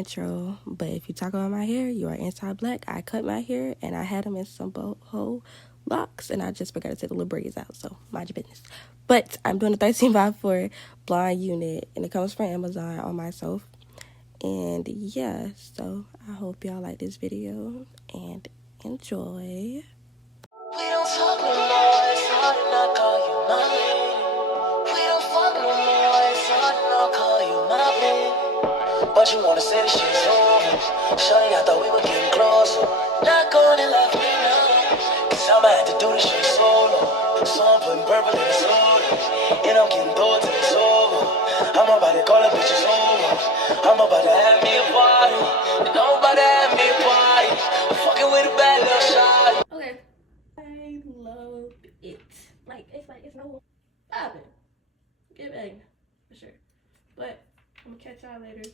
intro, but if you talk about my hair, you are anti-black. I cut my hair and I had them in some boho locks, and I just forgot to take the little braids out, so mind your business. But I'm doing a 13x4 blonde unit, and it comes from Amazon on myself. And yeah, so I hope y'all like this video and enjoy. We don't talk no more, it's hard to not call you my lady. We don't fuck no more, it's hard to not call you my baby. But you wanna say the shit's over. Shawty, I thought we were getting closer. Not going and left me now. Cause I'ma have to do this shit solo. So I'm putting purple in the soda. And I'm getting bored till it's over. I'm about to call the bitches over. I'm about to have me a party. And I'm about to have me a party. I'm fucking with a bad little shawty. Okay. I love it. Like it's no stopping. Get bang. For sure. But I'm gonna catch y'all later.